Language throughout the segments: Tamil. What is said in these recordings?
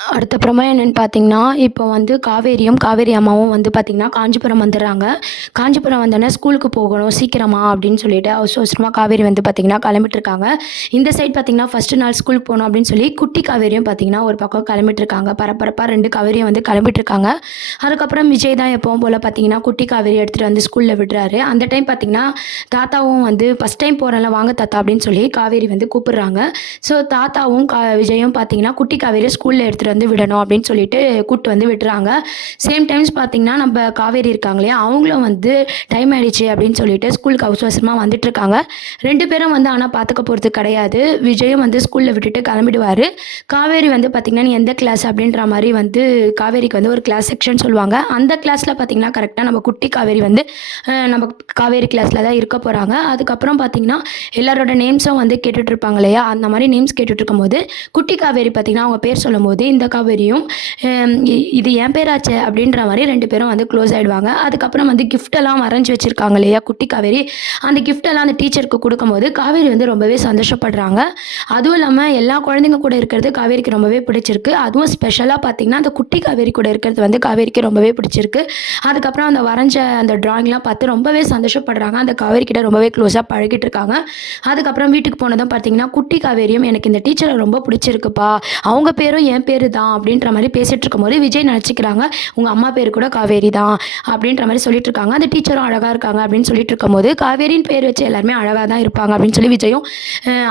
அடுத்தப்புறமா என்னன்னு பார்த்தீங்கன்னா, இப்போ வந்து காவேரியும், காவேரி அம்மாவும் வந்து பார்த்தீங்கன்னா, காஞ்சிபுரம் வந்துர்றாங்க. காஞ்சிபுரம் வந்தோனே ஸ்கூலுக்கு போகணும் சீக்கிரமா அப்படின்னு சொல்லிட்டு அவசர அவசரமா காவேரி வந்து பார்த்தீங்கன்னா, கிளம்பிட்டுருக்காங்க. இந்த சைட் பார்த்தீங்கன்னா, ஃபர்ஸ்ட்டு நாள் ஸ்கூலுக்கு போணும் அப்படின்னு சொல்லி குட்டி காவேரியும் பார்த்தீங்கன்னா, ஒரு பக்கம் கிளம்பிட்டுருக்காங்க. பரபரப்பா 2 காவேரியும் வந்து கிளம்பிட்டுருக்காங்க. அதுக்கப்புறம் விஜய் தான் எப்பவும் போல பார்த்தீங்கன்னா, குட்டி காவேரி எடுத்துட்டு வந்து ஸ்கூல்ல விடுறாரு. அந்த டைம் பார்த்தீங்கன்னா, தாத்தாவும் வந்து "ஃபர்ஸ்ட் டைம் போறேன்ல வாங்க தாத்தா" அப்படின்னு சொல்லி காவேரி வந்து கூப்பிடுறாங்க. ஸோ தாத்தாவும் விஜயும் பார்த்தீங்கன்னா, குட்டி காவேரிய ஸ்கூல்ல எடுத்துட்டு வந்து விடணும் அப்படின்னு சொல்லிட்டு கூட்டு வந்து விடுறாங்க. சேம் டைம்ஸ் பார்த்தீங்கன்னா, நம்ப காவேரி இருக்காங்க இல்லையா? அவங்களும் வந்து டைம் ஆயிடுச்சு அப்படின்னு சொல்லிட்டு ஸ்கூலுக்கு அவசர அவசரமா வந்துட்டுருக்காங்க. 2 பேரும் வந்து ஆனா பார்த்துக்க போறது கிடையாது. விஜயும் வந்து ஸ்கூல்ல விட்டுட்டு கிளம்பிடுவாரு. காவேரி வந்து பார்த்தீங்கன்னா, "நீ எந்த கிளாஸ்?" அப்படின்ற மாரி வந்து காவேரிக்கு வந்து ஒரு கிளாஸ் செக்ஷன் சொல்லுவாங்க. அந்த கிளாஸ்ல பார்த்தீங்கன்னா, கரெக்ட்டா நம்ம குட்டி காவேரி வந்து நம்ம காவேரி கிளாஸ்ல தான் இருக்க போறாங்க. அதுக்கப்புறம் பார்த்தீங்கன்னா, எல்லாரோட நேம்ஸும் வந்து கேட்டுட்டு இருப்பாங்க இல்லையா? அந்த மாரி நேம்ஸ் கேட்டுட்டு இருக்கும்போது, குட்டி காவேரி பார்த்தீங்கன்னா, அவங்க பேர் சொல்லும்போது, இந்த காவேரியும் இது என் பேராச்சே அப்படின்ற மாரி 2 பேரும் வந்து க்ளோஸ் ஆயிடுவாங்க. அதுக்கப்புறம் வந்து கிஃப்ட்டெல்லாம் வரைஞ்சு வச்சிருக்காங்க இல்லையா? குட்டி காவேரி. அந்த கிஃப்ட்டெல்லாம் அந்த டீச்சருக்கு குடுக்கும்போது, காவேரி வந்து ரொம்பவே சந்தோஷப்படுறாங்க. அதுவும் இல்லாம எல்லா குழந்தைங்க கூட இருக்கிறது காவேரிக்கு ரொம்பவே பிடிச்சிருக்கு. அதுவும் ஸ்பெஷலா பார்த்தீங்கன்னா, அந்த குட்டி காவேரி கூட இருக்கிறது வந்து காவேரிக்கு ரொம்பவே பிடிச்சிருக்கு. அதுக்கப்புறம் அந்த வரைஞ்ச அந்த ட்ராயிங்லாம் பார்த்து ரொம்பவே சந்தோஷப்படுறாங்க. அந்த காவேரி கிட்ட ரொம்பவே க்ளோஸா பழகிட்டு இருக்காங்க. அதுக்கப்புறம் வீட்டுக்கு போனதும் பார்த்தீங்கன்னா, குட்டி காவேரியும் "எனக்கு இந்த டீச்சர ரொம்ப பிடிச்சிருக்குப்பா. அவங்க பேரும் என் பேரு தான்" அப்படின்ற மாரி பேசிட்டு இருக்கும்போது, விஜய் நெனச்சுக்கிறாங்க, "உங்க அம்மா பேரு கூட காவேரி தான்" அப்படின்ற மாரி சொல்லிட்டு இருக்காங்க. அந்த டீச்சரும் அழகா இருக்காங்க அப்படின்னு சொல்லிட்டு இருக்கும்போது, காவேரின்னு பேர் வச்சு எல்லாருமே அழகா தான் இருப்பாங்க அப்படின்னு சொல்லி விஜயும்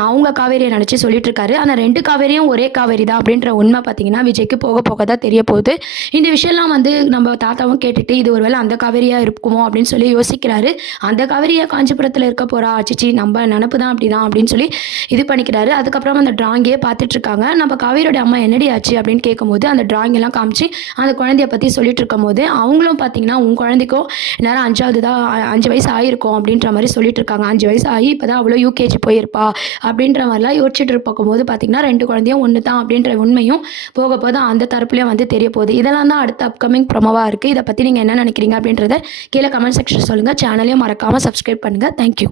அவங்க காவேரிய நெனச்சு சொல்லிட்டு இருக்காரு. ஆனா 2 காவேரியும் ஒரே காவேரி தான் அப்படின்ற உண்மை பார்த்தீங்கன்னா, விஜய்க்கு போக போக தான் தெரிய போகுது. இந்த விஷயம்லாம் வந்து நம்ம தாத்தாவும் கேட்டுட்டு, இது ஒரு வேளை அந்த காவேரியா இருக்குமோ அப்படின்னு சொல்லி யோசிக்கிறாரு. அந்த காவேரியா காஞ்சிபுரத்தில இருக்க போறா? அச்சச்சீ! நம்ம நெனப்பு தான் அப்படிதான் அப்படின்னு சொல்லி இது பண்ணிக்கிறாரு. அதுக்கப்புறம் அந்த ட்ராயிங்கே பார்த்துட்டுருக்காங்க. நம்ம காவேரியோட அம்மா என்னடி ஆச்சு அப்படின்னு கேட்கும்போது, அந்த ட்ராயிங் எல்லாம் காமிச்சு அந்த குழந்தைய பத்தி சொல்லிட்டு இருக்கும்போது, அவங்களும் பார்த்தீங்கன்னா, உன் குழந்தைக்கும் இந்நேரம் 5வது தான் 5 வயசு ஆயிருக்கும் அப்படின்ற மாரி சொல்லிட்டு இருக்காங்க. 5 வயசு ஆகி இப்ப தான் அவளும் யூகேஜி போயிருப்பா அப்படின்ற மாரிலாம் யோசிச்சுட்டு இருக்கும்போது பார்த்தீங்கன்னா, 2 குழந்தையும் ஒண்ணு தான் அப்படின்ற உண்மையும் போக போக அந்த தரப்புலயும் வந்து தெரிய போகுது. இதெல்லாம் தான் அடுத்த அப்கமிங் ப்ரோமோவா இருக்கு. இத பத்தி நீங்க என்ன நினைக்கிறீங்க அப்படின்றத கீழ கமெண்ட் செக்ஷன்ல சொல்லுங்க. சேனலையும் மறக்காம சப்ஸ்கிரைப் பண்ணுங்க. Thank you.